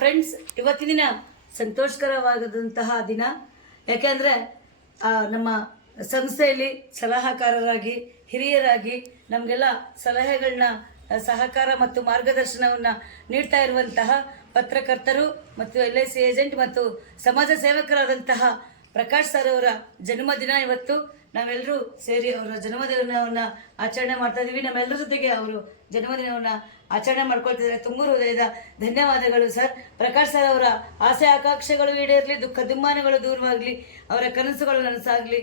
Friends, ಇವತ್ತಿನ ದಿನ ಸಂತೋಷಕರವಾದಂತಹ ದಿನ. ಯಾಕೆಂದರೆ ನಮ್ಮ ಸಂಸ್ಥೆಯಲ್ಲಿ ಸಲಹಾಕಾರರಾಗಿ ಹಿರಿಯರಾಗಿ ನಮಗೆಲ್ಲ ಸಲಹೆಗಳನ್ನ ಸಹಕಾರ ಮತ್ತು ಮಾರ್ಗದರ್ಶನವನ್ನು ನೀಡ್ತಾ ಇರುವಂತಹ ಪತ್ರಕರ್ತರು ಮತ್ತು LIC ಏಜೆಂಟ್ ಮತ್ತು ಸಮಾಜ ಸೇವಕರಾದಂತಹ ಪ್ರಕಾಶ್ ಸರ್ ಅವರ ಜನ್ಮದಿನ ಇವತ್ತು. ನಾವೆಲ್ಲರೂ ಸೇರಿ ಅವರ ಜನ್ಮದಿನವನ್ನು ಆಚರಣೆ ಮಾಡ್ತಾ ಇದ್ದೀವಿ. ನಮ್ಮೆಲ್ಲರ ಜೊತೆಗೆ ಅವರು ಜನ್ಮದಿನವನ್ನು ಆಚರಣೆ ಮಾಡ್ಕೊಳ್ತಿದ್ದಾರೆ. ತುಂಬ ಹೃದಯದ ಧನ್ಯವಾದಗಳು ಸರ್. ಪ್ರಕಾಶ್ ಸರ್ ಅವರ ಆಸೆ ಆಕಾಂಕ್ಷೆಗಳು ಈಡೇರಲಿ, ದುಃಖ ದುಮ್ಮಾನಗಳು ದೂರವಾಗಲಿ, ಅವರ ಕನಸುಗಳು ನನಸಾಗಲಿ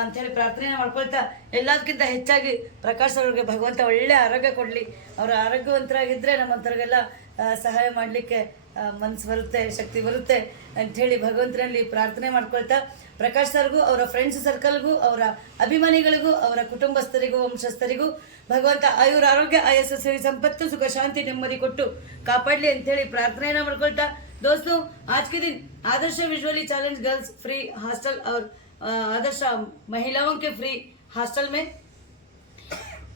ಅಂಥೇಳಿ ಪ್ರಾರ್ಥನೆ ಮಾಡ್ಕೊಳ್ತಾ, ಎಲ್ಲದಕ್ಕಿಂತ ಹೆಚ್ಚಾಗಿ ಪ್ರಕಾಶ್ ಅವ್ರಿಗೆ ಭಗವಂತ ಒಳ್ಳೆ ಆರೋಗ್ಯ ಕೊಡಲಿ. ಅವರು ಆರೋಗ್ಯವಂತರಾಗಿದ್ದರೆ ನಮ್ಮಂಥವ್ರಿಗೆಲ್ಲ ಸಹಾಯ ಮಾಡಲಿಕ್ಕೆ ಮನಸ್ಸು ಬರುತ್ತೆ, ಶಕ್ತಿ ಬರುತ್ತೆ ಅಂಥೇಳಿ ಭಗವಂತನಲ್ಲಿ ಪ್ರಾರ್ಥನೆ ಮಾಡ್ಕೊಳ್ತಾ, ಪ್ರಕಾಶ್ ಸರ್ಗೂ ಅವರ ಫ್ರೆಂಡ್ಸ್ ಸರ್ಕಲ್ಗೂ ಅವರ ಅಭಿಮಾನಿಗಳಿಗೂ ಅವರ ಕುಟುಂಬಸ್ಥರಿಗೂ ವಂಶಸ್ಥರಿಗೂ ಭಗವಂತ ಆಯುರ ಆರೋಗ್ಯ ಆಯಸ್ಸು ಸಿರಿ ಸಂಪತ್ತು ಸುಖ ಶಾಂತಿ ನೆಮ್ಮದಿ ಕೊಟ್ಟು ಕಾಪಾಡಲಿ ಅಂಥೇಳಿ ಪ್ರಾರ್ಥನೆಯನ್ನು ಮಾಡ್ಕೊಳ್ತಾ, दोस्तों आज के दिन Adarsh visually challenged girls free hostel और आदर्श महिलाओं के फ्री हॉस्टल में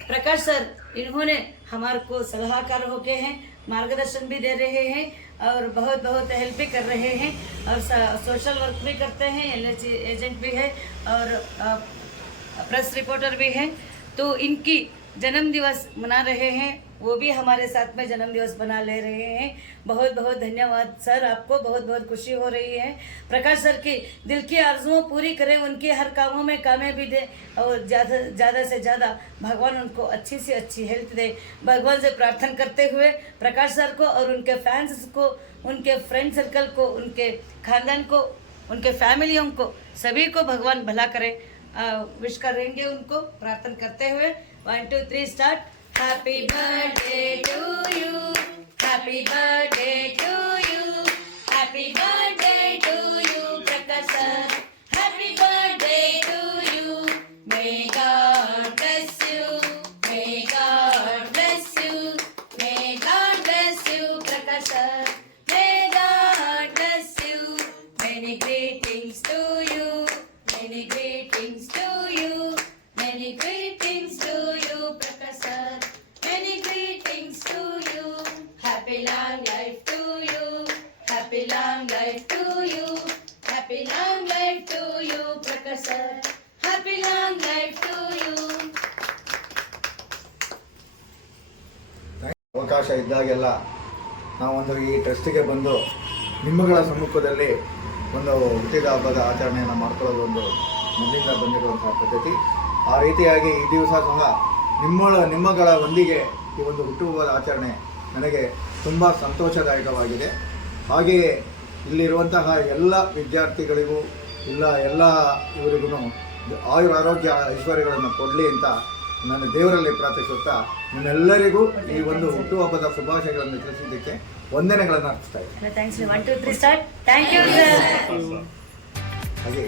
प्रकाश सर इन्होंने हमारे को सलाहकार होके हैं, मार्गदर्शन भी दे रहे हैं और बहुत बहुत हेल्प भी कर रहे हैं और सोशल वर्क भी करते हैं, LIC एजेंट भी है और प्रेस रिपोर्टर भी हैं. तो इनकी जन्म दिवस मना रहे हैं, वो भी हमारे साथ में जन्म दिवस बना ले रहे हैं. बहुत बहुत धन्यवाद सर, आपको बहुत बहुत खुशी हो रही है. प्रकाश सर की दिल की आरज़ुओं पूरी करें, उनके हर कामों में कामयाबी दे और ज़्यादा से ज़्यादा भगवान उनको अच्छी से अच्छी हेल्थ दे. भगवान से प्रार्थना करते हुए प्रकाश सर को और उनके फैंस को, उनके फ्रेंड सर्कल को, उनके खानदान को, उनके फैमिलियों को, सभी को भगवान भला करे विश करेंगे उनको प्रार्थना करते हुए. 1 2 3 start. Happy birthday to you, happy birthday to you, happy birthday to you Prakash sir, happy birthday to you. May God bless you, may God bless you, may God bless you Prakash sir, may God bless you. Many greetings to you, many greetings to you, many greetings to you Prakash sir. Many greetings to you. Happy long life to you. Happy long life to you. Happy long life to you, Prakash sir. Happy long life to you. ಅವಕಾಶ ಇದ್ದಾಗೆಲ್ಲ ನಾವೊಂದು ಈ ಟ್ರಸ್ಟಿಗೆ ಬಂದು ನಿಮ್ಮಗಳ ಸಮ್ಮುಖದಲ್ಲಿ ಒಂದು ಹುಟ್ಟಿದ ಹಬ್ಬದ ಆಚರಣೆಯನ್ನು ಮಾಡ್ಕೊಳ್ಳೋದು ಒಂದು ಮೊದಲಿಂದ ಬಂದಿರುವಂತಹ ಪದ್ಧತಿ. ಆ ರೀತಿಯಾಗಿ ಈ ದಿವಸ ಸಹ ನಿಮ್ಮಗಳ ಒಂದಿಗೆ ಈ ಒಂದು ಹುಟ್ಟುಹಬ್ಬದ ಆಚರಣೆ ನನಗೆ ತುಂಬ ಸಂತೋಷದಾಯಕವಾಗಿದೆ. ಹಾಗೆಯೇ ಇಲ್ಲಿರುವಂತಹ ಎಲ್ಲ ವಿದ್ಯಾರ್ಥಿಗಳಿಗೂ ಎಲ್ಲ ಇವರಿಗೂ ಆರೋಗ್ಯ ಐಶ್ವರ್ಯಗಳನ್ನು ಕೊಡಲಿ ಅಂತ ನಾನು ದೇವರಲ್ಲಿ ಪ್ರಾರ್ಥಿಸುತ್ತಾ ನಿಮ್ಮೆಲ್ಲರಿಗೂ ಈ ಒಂದು ಹುಟ್ಟುಹಬ್ಬದ ಶುಭಾಶಯಗಳನ್ನು ತಿಳಿಸಿದ್ದಕ್ಕೆ ವಂದನೆಗಳನ್ನು ಅರ್ಪಿಸ್ತಾ ಇದ್ದೀನಿ. Thanks. 1 2 3 start. Thank you sir. ಹಾಗೆ